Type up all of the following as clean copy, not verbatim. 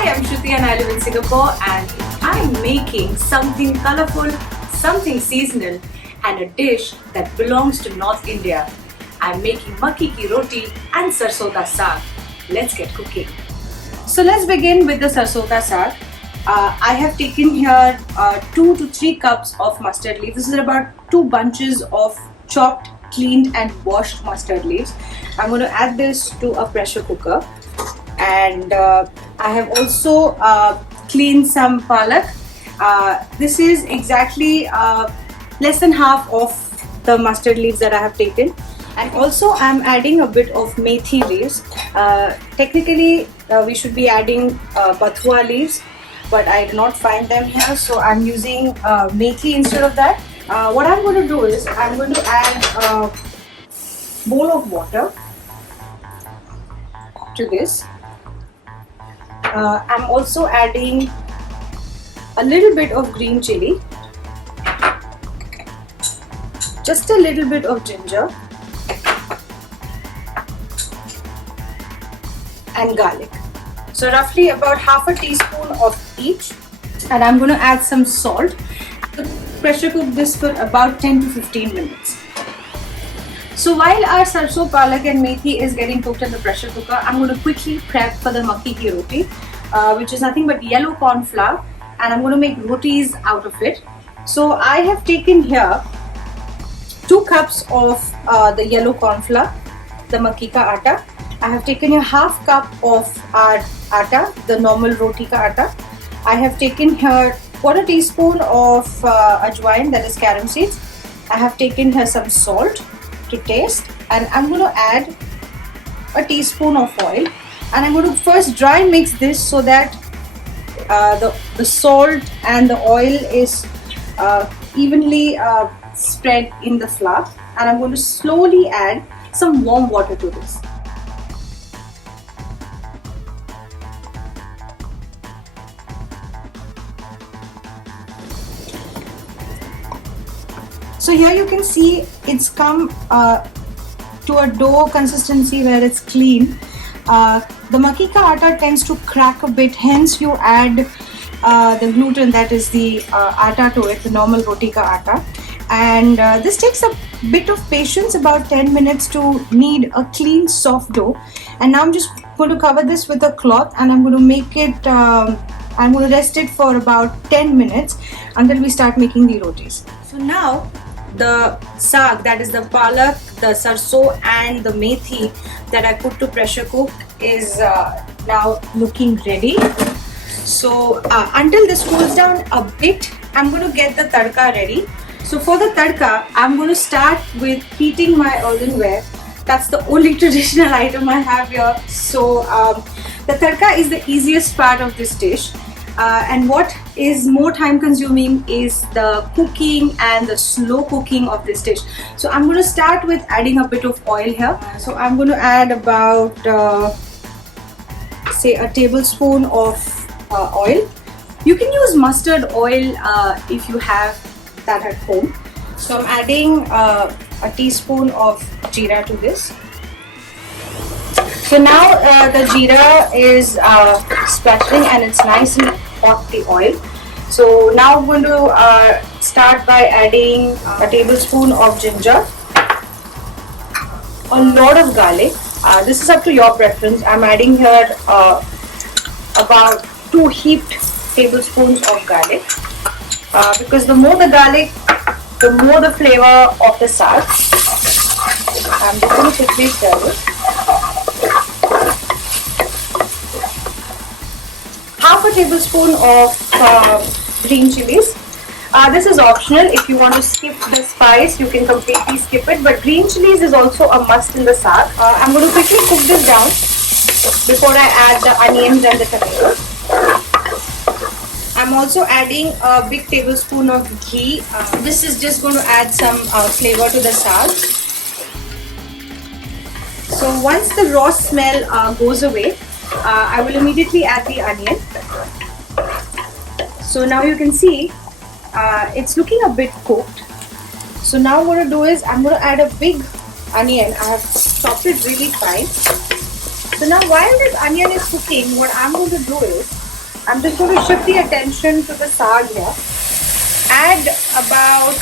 Hi, I'm Shruti and I live in Singapore, and I'm making something colorful, something seasonal, and a dish that belongs to North India. I'm making Maki Ki Roti and Sarson Da Saag. Let's get cooking. So let's begin with the Sarson Da Saag. I have taken here 2 to 3 cups of mustard leaves. This is about 2 bunches of chopped, cleaned and washed mustard leaves. I'm going to add this to a pressure cooker. And I have also cleaned some palak. This is exactly less than half of the mustard leaves that I have taken. And also I'm adding a bit of methi leaves. Technically we should be adding bathua leaves, but I do not find them here, so I'm using methi instead of that. What I'm going to do is I'm going to add a bowl of water to this. I'm also adding a little bit of green chili, just a little bit of ginger and garlic. So roughly about half a teaspoon of each, and I'm going to add some salt. Pressure cook this for about 10 to 15 minutes. So while our sarson, palak and methi is getting cooked in the pressure cooker, I'm going to quickly prep for the Maki Ki Roti, which is nothing but yellow corn flour, and I'm going to make rotis out of it. So I have taken here 2 cups of the yellow corn flour, the Maki Ka atta. I have taken a half cup of our atta, the normal roti ka atta. I have taken here 1/4 teaspoon of ajwain, that is carom seeds. I have taken here some salt to taste, and I'm going to add a teaspoon of oil, and I'm going to first dry mix this so that the salt and the oil is evenly spread in the flour, and I'm going to slowly add some warm water to this. So here you can see it's come to a dough consistency where it's clean. The Maki Ka atta tends to crack a bit, hence you add the gluten, that is the atta to it, the normal roti ka atta. And this takes a bit of patience, about 10 minutes to knead a clean soft dough. And now I'm just going to cover this with a cloth, and I'm going to make it, I'm going to rest it for about 10 minutes until we start making the rotis. So now the saag, that is the palak, the sarson and the methi that I put to pressure cook is now looking ready. So until this cools down a bit, I'm going to get the tadka ready. So for the tadka, I'm going to start with heating my earthenware. That's the only traditional item I have here. So the tadka is the easiest part of this dish. And what is more time consuming is the cooking and the slow cooking of this dish. So I'm going to start with adding a bit of oil here. So I'm going to add about say a tablespoon of oil. You can use mustard oil if you have that at home. So I'm adding a teaspoon of jeera to this. So now the jeera is splattering and it's nice and hot, the oil. So now I'm going to start by adding a tablespoon of ginger, a lot of garlic. This is up to your preference. I'm adding here about 2 heaped tablespoons of garlic, because the more the garlic, the more the flavor of the saag. I'm just going to quickly stir it. Half a tablespoon of green chilies. This is optional. If you want to skip the spice, you can completely skip it, but green chilies is also a must in the saag. I'm going to quickly cook this down before I add the onions and the tomatoes. I'm also adding a big tablespoon of ghee. This is just going to add some flavor to the saag. So once the raw smell goes away, I will immediately add the onion. So now you can see it's looking a bit cooked. So now what I'm going to do is I'm going to add a big onion. I have chopped it really fine. So now while this onion is cooking, what I'm going to do is I'm just going to shift the attention to the saag here. Add about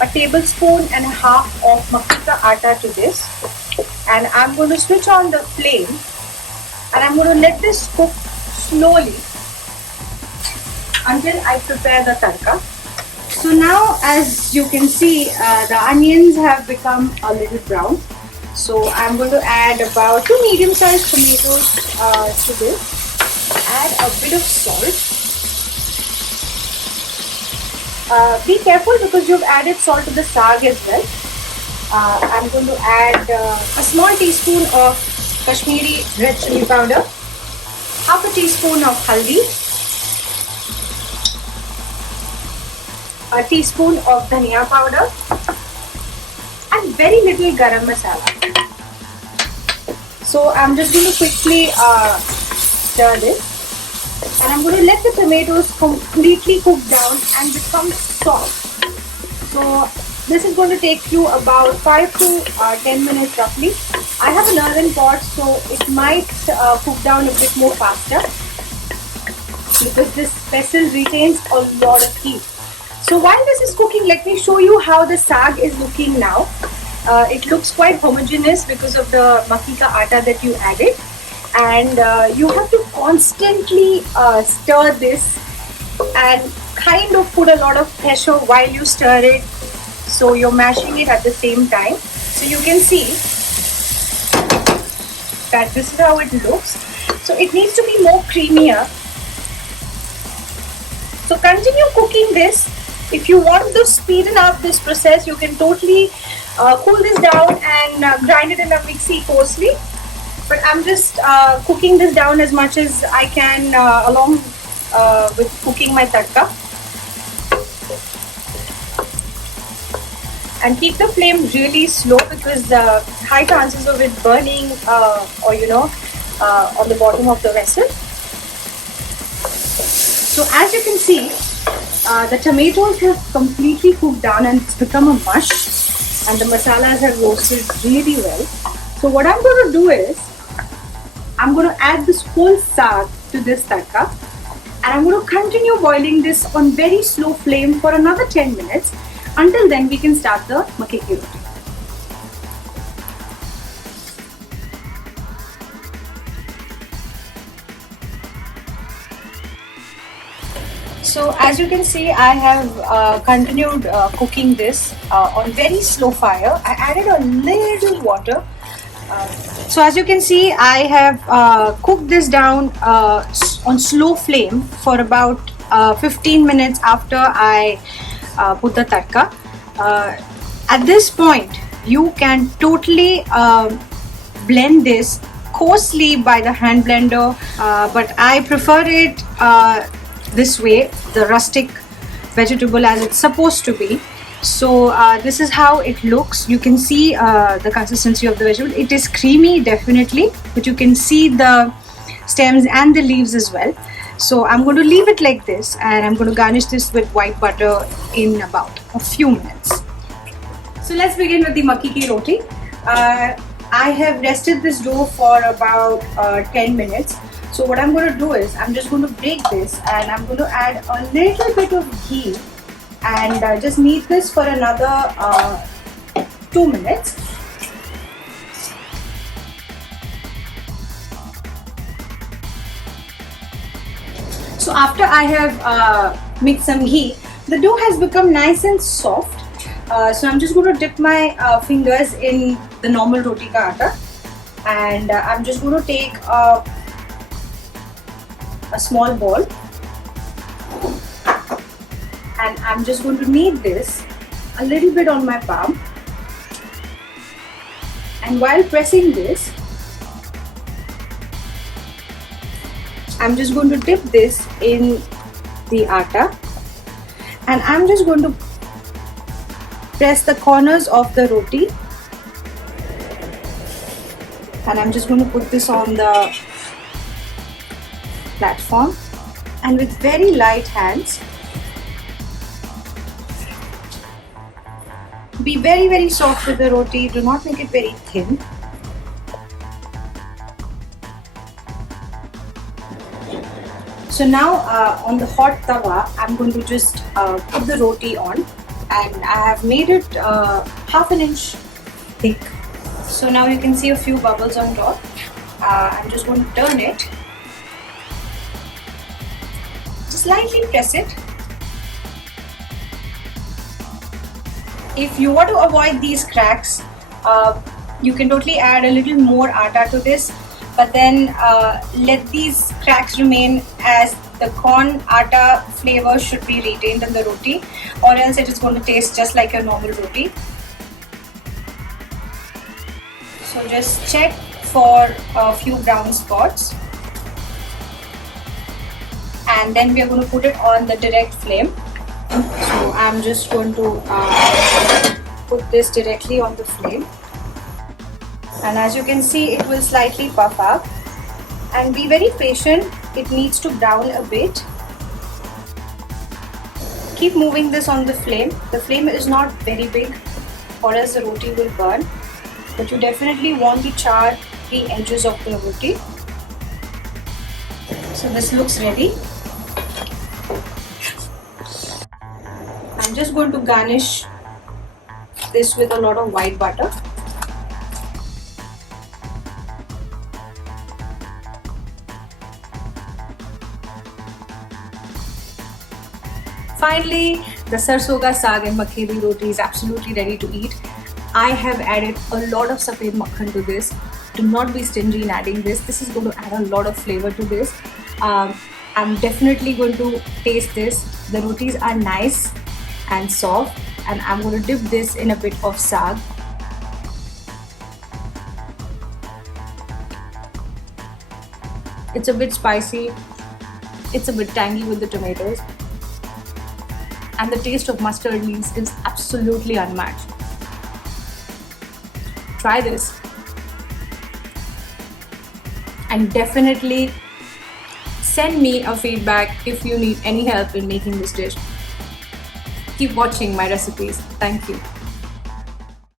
a tablespoon and a half of makki ka atta to this, and I'm going to switch on the flame and I'm going to let this cook slowly until I prepare the tadka. So now, as you can see, the onions have become a little brown. So I'm going to add about 2 medium-sized tomatoes to this. Add a bit of salt. Be careful because you've added salt to the saag as well. I'm going to add a small teaspoon of Kashmiri red chili powder, half a teaspoon of haldi, a teaspoon of dhania powder, and very little garam masala. So I'm just going to quickly stir this, and I'm going to let the tomatoes completely cook down and become soft. So this is going to take you about 5 to 10 minutes roughly. I have an earthen pot, so it might cook down a bit more faster because this vessel retains a lot of heat. So while this is cooking, let me show you how the saag is looking now. It looks quite homogeneous because of the makki ka atta that you added, and you have to constantly stir this and kind of put a lot of pressure while you stir it, so you're mashing it at the same time. So you can see that this is how it looks. So it needs to be more creamier. So continue cooking this. If you want to speeden up this process, you can totally cool this down and grind it in a mixie coarsely. But I'm just cooking this down as much as I can along with cooking my tadka. And keep the flame really slow because the high chances of it burning or on the bottom of the vessel. So as you can see, the tomatoes have completely cooked down and it's become a mush, and the masalas have roasted really well. So what I'm going to do is, I'm going to add this whole saag to this tadka, and I'm going to continue boiling this on very slow flame for another 10 minutes. Until then, we can start the Maki Ki Roti. So as you can see, I have continued cooking this on very slow fire. I added a little water. So as you can see, I have cooked this down on slow flame for about 15 minutes after I put the tadka. At this point, you can totally blend this coarsely by the hand blender, but I prefer it this way, the rustic vegetable as it's supposed to be. So this is how it looks. You can see the consistency of the vegetable. It is creamy definitely, but you can see the stems and the leaves as well. So I'm going to leave it like this, and I'm going to garnish this with white butter in about a few minutes. So let's begin with the Maki Ki Roti. I have rested this dough for about 10 minutes. So what I'm going to do is, I'm just going to break this and I'm going to add a little bit of ghee and just knead this for another 2 minutes. So after I have mixed some ghee, the dough has become nice and soft. So I'm just going to dip my fingers in the normal roti ka atta, and I'm just going to take a small ball, and I'm just going to knead this a little bit on my palm, and while pressing this, I'm just going to dip this in the atta, and I'm just going to press the corners of the roti, and I'm just going to put this on the platform, and with very light hands, be very soft with the roti. Do not make it very thin. So now on the hot tawa, I'm going to just put the roti on, and I have made it half an inch thick. So now you can see a few bubbles on top. I'm just going to turn it. Just lightly press it. If you want to avoid these cracks, you can totally add a little more atta to this, but then let these cracks remain, as the corn atta flavor should be retained in the roti, or else it is going to taste just like a normal roti. So just check for a few brown spots, and then we are going to put it on the direct flame. So I'm just going to put this directly on the flame, and as you can see, it will slightly puff up, and be very patient. It needs to brown a bit. Keep moving this on the flame. The flame is not very big, or else the roti will burn, but you definitely want to char the edges of the roti. So this looks ready. I'm just going to garnish this with a lot of white butter. Finally, the Sarson Da Saag and Maki Ki Roti is absolutely ready to eat. I have added a lot of safed makhan to this. Do not be stingy in adding this. This is going to add a lot of flavor to this. I'm definitely going to taste this. The rotis are nice and soft, and I'm going to dip this in a bit of saag. It's a bit spicy, it's a bit tangy with the tomatoes, and the taste of mustard leaves is absolutely unmatched. Try this, and definitely send me a feedback if you need any help in making this dish. Keep watching my recipes. Thank you.